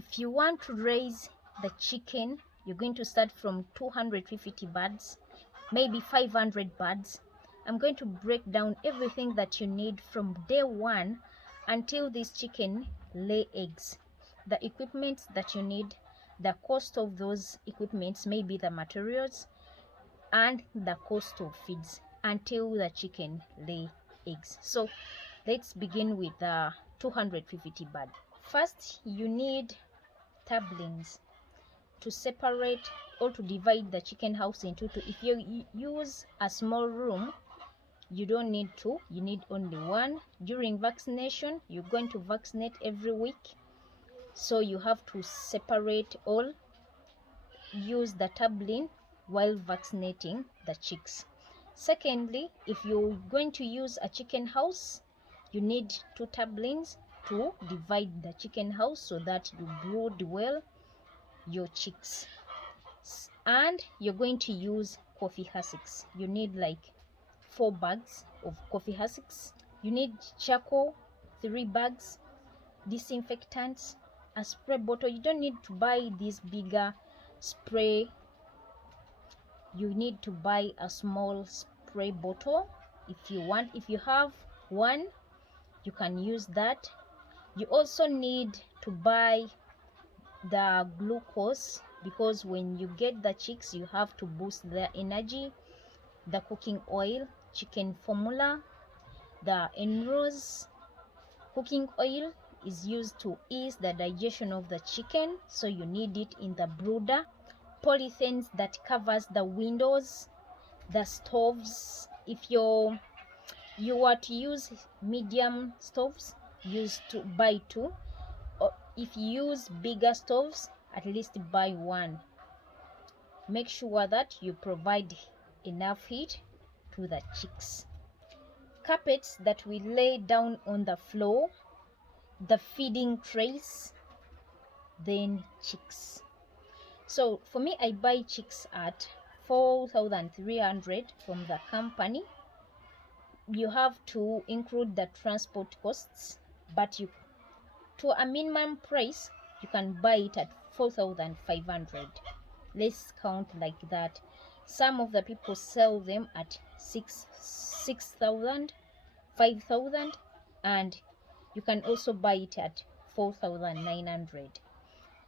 If you want to raise the chicken, you're going to start from 250 birds, maybe 500 birds. I'm going to break down everything that you need from day one until this chicken lay eggs. The equipment that you need, the cost of those equipments, maybe the materials, and the cost of feeds until the chicken lay eggs. So let's begin with the 250 bird. First, you need tablings to separate or to divide the chicken house into two. If you use a small room, you don't need two, you need only one. During vaccination, you're going to vaccinate every week, so you have to separate all. Use the tabling while vaccinating the chicks. Secondly, if you're going to use a chicken house, you need two tablings to divide the chicken house so that you brood well your chicks. And you're going to use coffee hussks. You need like 4 bags of coffee husks. You need charcoal, 3 bags, disinfectants, a spray bottle. You don't need to buy this bigger spray. You need to buy a small spray bottle if you want. If you have one, you can use that. You also need to buy the glucose, because when you get the chicks, you have to boost their energy. The cooking oil, chicken formula, the enrose cooking oil is used to ease the digestion of the chicken, so you need it in the brooder. Polythene that covers the windows, the stoves. If you were to use medium stoves, buy 2. Or if you use bigger stoves, at least buy 1. Make sure that you provide enough heat to the chicks. Carpets that we lay down on the floor, the feeding trays, then chicks. So for me, I buy chicks at 4,300 from the company. You have to include the transport costs, but to a minimum price, you can buy it at 4,500. Let's count like that. Some of the people sell them at 6,000, 5,000, and you can also buy it at 4,900.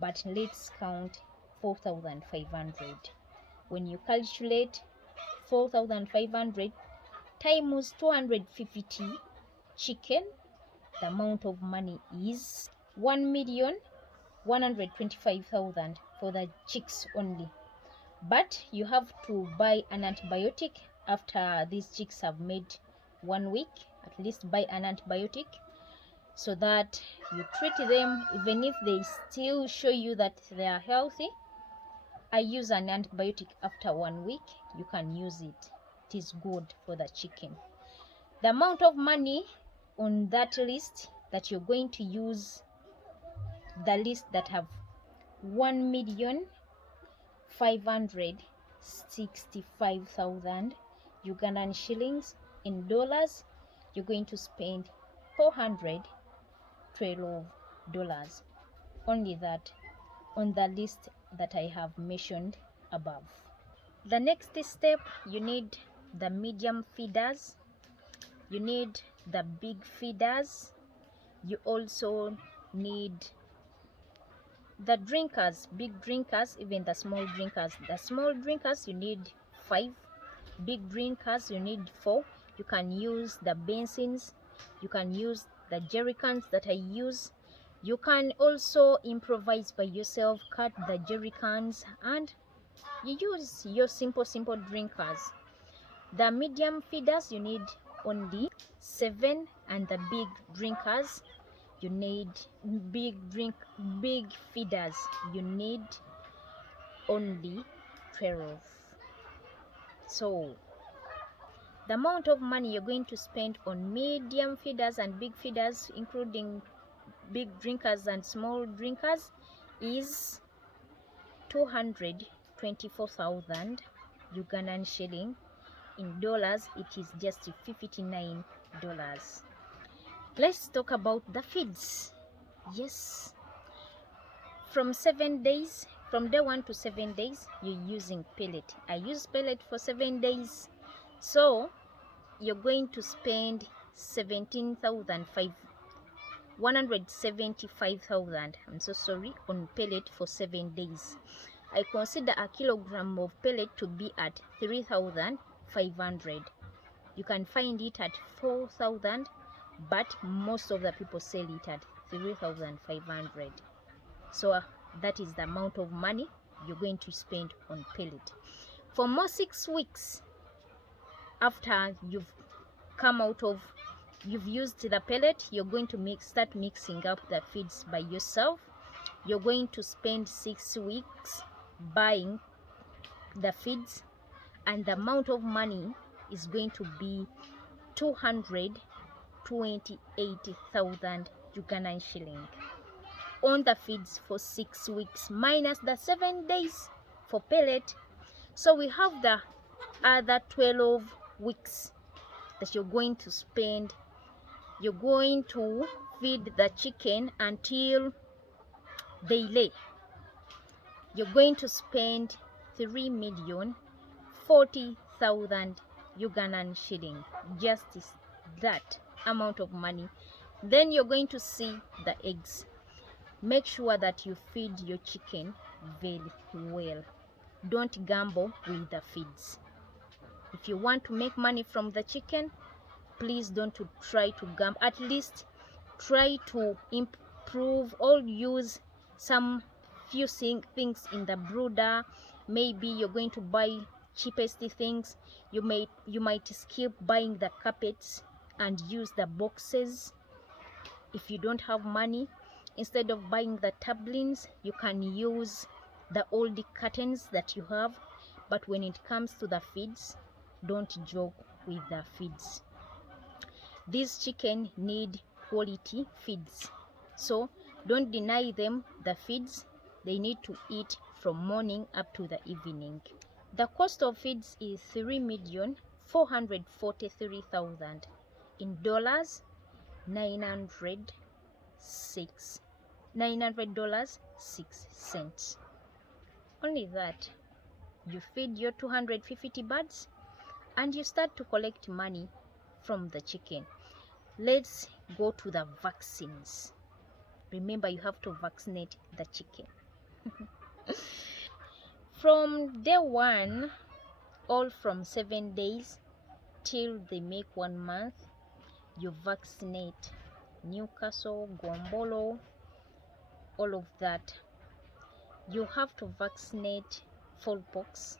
But let's count 4,500. When you calculate 4,500 times 250 chicken, the amount of money is 1,125,000 for the chicks only. But you have to buy an antibiotic after these chicks have made 1 week. At least buy an antibiotic so that you treat them. Even if they still show you that they are healthy, I use an antibiotic after 1 week. You can use it. It is good for the chicken. The amount of money on that list that you're going to use, the list that have 1,565,000 Ugandan shillings. In dollars, you're going to spend $412. Only that on the list that I have mentioned above. The next step, you need the medium feeders, you need the big feeders, you also need the drinkers, big drinkers, even the small drinkers. The small drinkers you need 5, big drinkers you need 4. You can use the basins, you can use the jerry cans that I use. You can also improvise by yourself, cut the jerry cans, and you use your simple drinkers. The medium feeders you need only 7, and the big drinkers you need big feeders you need only 12. So the amount of money you're going to spend on medium feeders and big feeders, including big drinkers and small drinkers, is 224,000 Ugandan shilling. In dollars, it is just $59. Let's talk about the feeds. Yes, from 7 days, from day 1 to 7 days, you're using pellet. I use pellet for 7 days, so you're going to spend 175,000, I'm so sorry, on pellet for 7 days. I consider a kilogram of pellet to be at 3,500. You can find it at 4,000, but most of the people sell it at 3,500. So that is the amount of money you're going to spend on pellet. For more 6 weeks after you've used the pellet, you're going to start mixing up the feeds by yourself. You're going to spend 6 weeks buying the feeds, and the amount of money is going to be 228,000 Ugandan shilling on the feeds for 6 weeks, minus the 7 days for pellet. So we have the other 12 weeks that you're going to spend. You're going to feed the chicken until they lay. You're going to spend 3,040,000 Ugandan shilling, just that amount of money. Then you're going to see the eggs. Make sure that you feed your chicken very well. Don't gamble with the feeds. If you want to make money from the chicken, please don't try to gamble. At least try to improve or use some few things in the brooder. Maybe you're going to buy cheapest things. You might skip buying the carpets and use the boxes. If you don't have money, instead of buying the tablins, you can use the old curtains that you have. But when it comes to the feeds, don't joke with the feeds. These chicken need quality feeds, so don't deny them the feeds. They need to eat from morning up to the evening. The cost of feeds is 3,443,000 in dollars, $900.06. Only that. You feed your 250 birds and you start to collect money from the chicken. Let's go to the vaccines. Remember, you have to vaccinate the chicken. From day 1, all from 7 days till they make 1 month, you vaccinate Newcastle, Gombolo, all of that. You have to vaccinate fowlpox.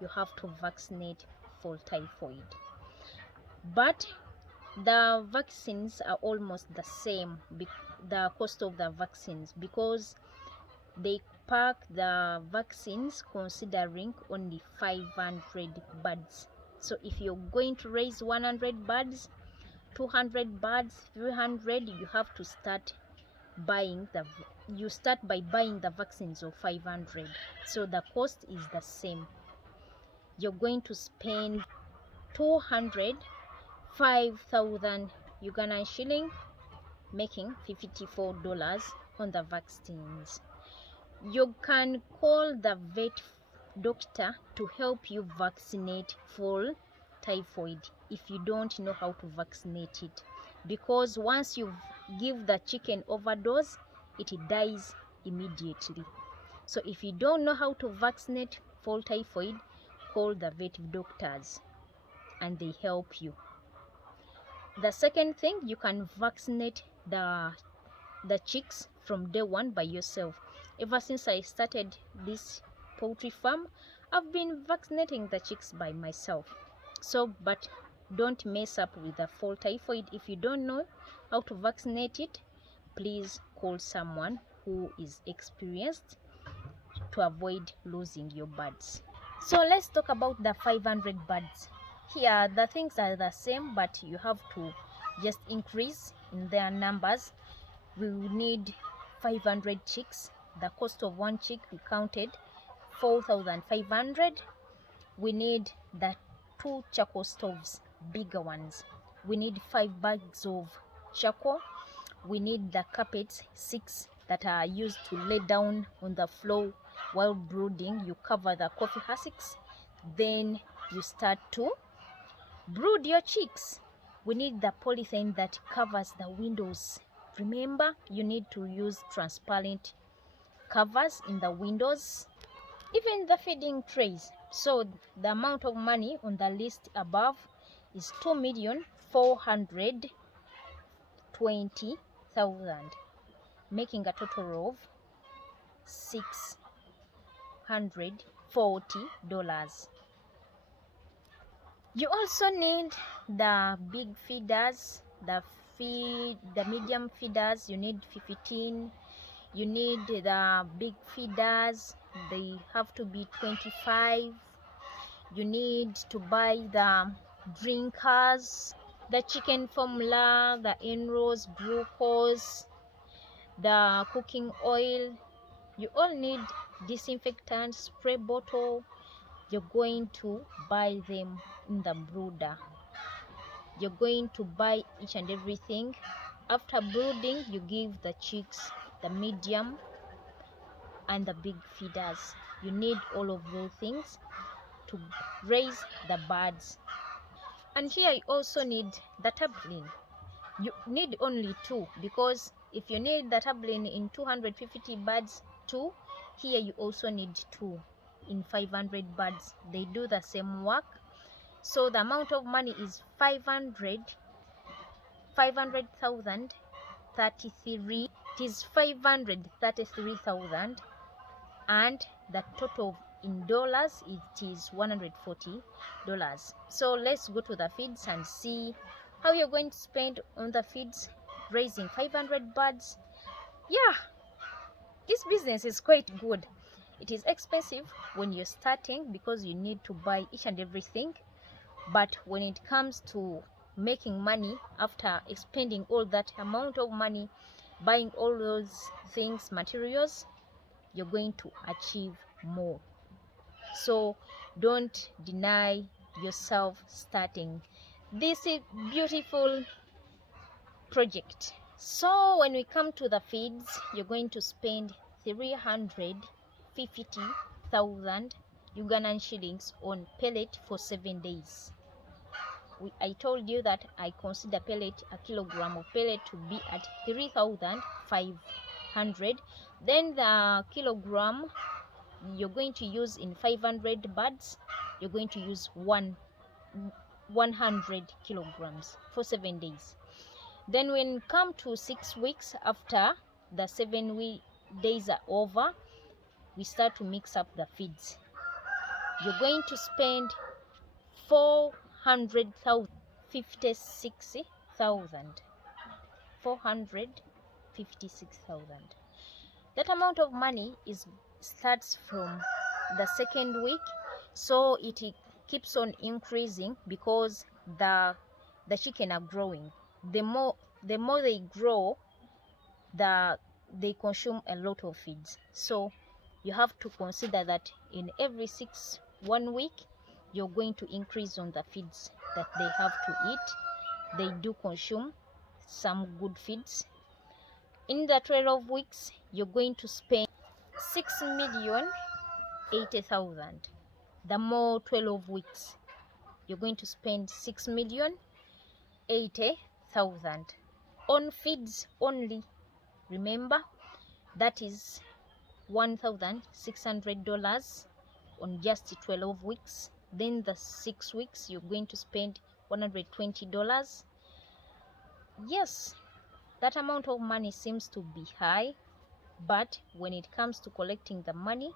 You have to vaccinate for typhoid. But the vaccines are almost the same, the cost of the vaccines, because they pack the vaccines considering only 500 birds. So if you're going to raise 100 birds, 200 birds, 300, you have to start buying you start by buying the vaccines of 500. So the cost is the same. You're going to spend 205,000 Ugandan shilling, making $54 on the vaccines. You can call the vet doctor to help you vaccinate for typhoid if you don't know how to vaccinate it, because once you give the chicken overdose, it dies immediately. So if you don't know how to vaccinate for typhoid, call the vet doctors and they help you. The second thing, you can vaccinate the chicks from day 1 by yourself. Ever since I started this poultry farm, I've been vaccinating the chicks by myself. So, but don't mess up with the fall typhoid. If you don't know how to vaccinate it, please call someone who is experienced to avoid losing your birds. So let's talk about the 500 birds. Here the things are the same, but you have to just increase in their numbers. We will need 500 chicks. The cost of one chick, we counted 4,500. We need the 2 charcoal stoves, bigger ones. We need 5 bags of charcoal. We need the carpets, 6 that are used to lay down on the floor while brooding. You cover the coffee hussks, then you start to brood your chicks. We need the polythene that covers the windows. Remember, you need to use transparent covers in the windows, even the feeding trays. So the amount of money on the list above is 2,420,000, making a total of $640. You also need the big feeders, the medium feeders. You need 15. You need the big feeders, they have to be 25. You need to buy the drinkers, the chicken formula, the enrolls, glucose, the cooking oil. You all need disinfectant, spray bottle. You're going to buy them in the brooder. You're going to buy each and everything. After brooding, you give the chicks the medium and the big feeders. You need all of those things to raise the birds. And here you also need the tarpaulin. You need only 2, because if you need the tarpaulin in 250 birds, 2, here you also need 2 in 500 birds. They do the same work. So the amount of money is 500,033. It is 533,000, and the total in dollars it is $140. So let's go to the feeds and see how you're going to spend on the feeds raising 500 birds. Yeah, this business is quite good. It is expensive when you're starting because you need to buy each and everything, but when it comes to making money after expending all that amount of money buying all those things, materials, you're going to achieve more. So don't deny yourself starting this beautiful project. So when we come to the feeds, you're going to spend 350,000 Ugandan shillings on pellet for 7 days. I told you that I consider pellet, a kilogram of pellet, to be at 3,500. Then the kilogram you're going to use in 500 birds, you're going to use 100 kilograms for 7 days. Then when come to 6 weeks after the 7 days are over, we start to mix up the feeds. You're going to spend 400,000, 456,000. That amount of money starts from the 2nd week, so it keeps on increasing because the chicken are growing. The more they grow, they consume a lot of feeds. So you have to consider that in every 1 week you're going to increase on the feeds that they have to eat. They do consume some good feeds. In the 12 weeks you're going to spend 6,080,000. The more 12 weeks you're going to spend 6,080,000 on feeds only. Remember, that is $1,600 on just 12 weeks. Then the 6 weeks you're going to spend $120. Yes, that amount of money seems to be high, but when it comes to collecting the money,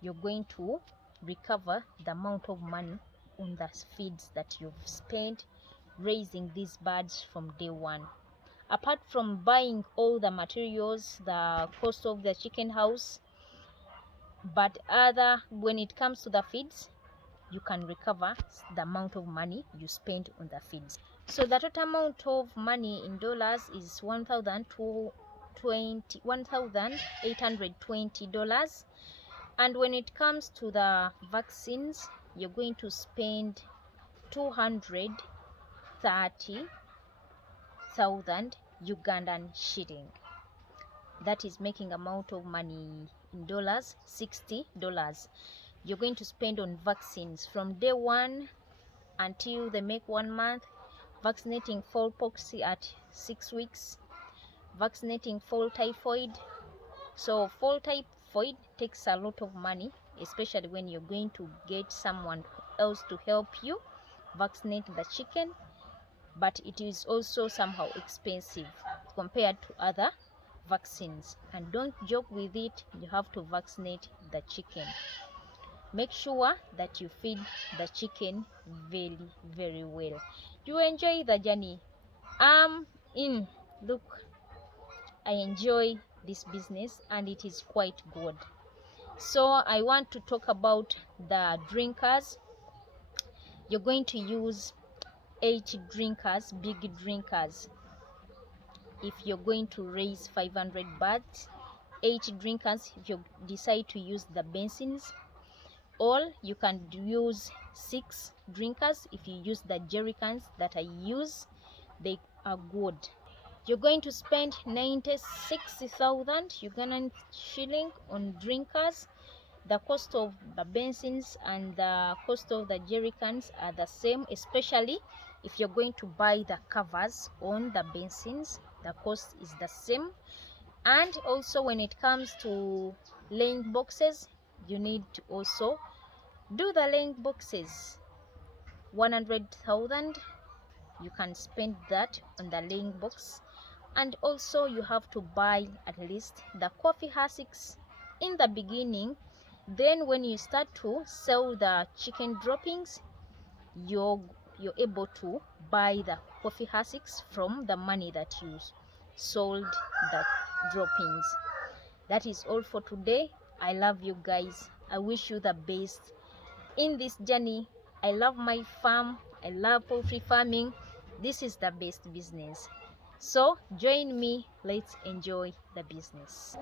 you're going to recover the amount of money on the feeds that you've spent raising these birds from day 1. Apart from buying all the materials, the cost of the chicken house, but when it comes to the feeds, you can recover the amount of money you spend on the feeds. So the total amount of money in dollars is $1,820. And when it comes to the vaccines, you're going to spend 230,000 Ugandan shilling. that is making amount of money in dollars, $60. You're going to spend on vaccines from day 1 until they make 1 month, vaccinating fall pox at 6 weeks, vaccinating fall typhoid. So fall typhoid takes a lot of money, especially when you're going to get someone else to help you vaccinate the chicken, but it is also somehow expensive compared to other vaccines. And don't joke with it, you have to vaccinate the chicken. Make sure that you feed the chicken very, very well. You enjoy the journey. In look, I enjoy this business and it is quite good. So I want to talk about the drinkers. You're going to use 8 drinkers, big drinkers. If you're going to raise 500 baht, 8 drinkers. If you decide to use the basins, or you can use 6 drinkers. If you use the jerry cans that I use, they are good. You're going to spend 96,000 Ugandan shilling on drinkers. The cost of the basins and the cost of the jerry cans are the same, especially if you're going to buy the covers on the basins, the cost is the same. And also when it comes to laying boxes, you need to also do the laying boxes. 100,000, you can spend that on the laying box. And also you have to buy at least the coffee hussicks in the beginning. Then when you start to sell the chicken droppings, you're able to buy the coffee hussicks from the money that you sold the droppings. That is all for today. I love you guys. I wish you the best in this journey. I love my farm. I love poultry farming. This is the best business. So join me. Let's enjoy the business.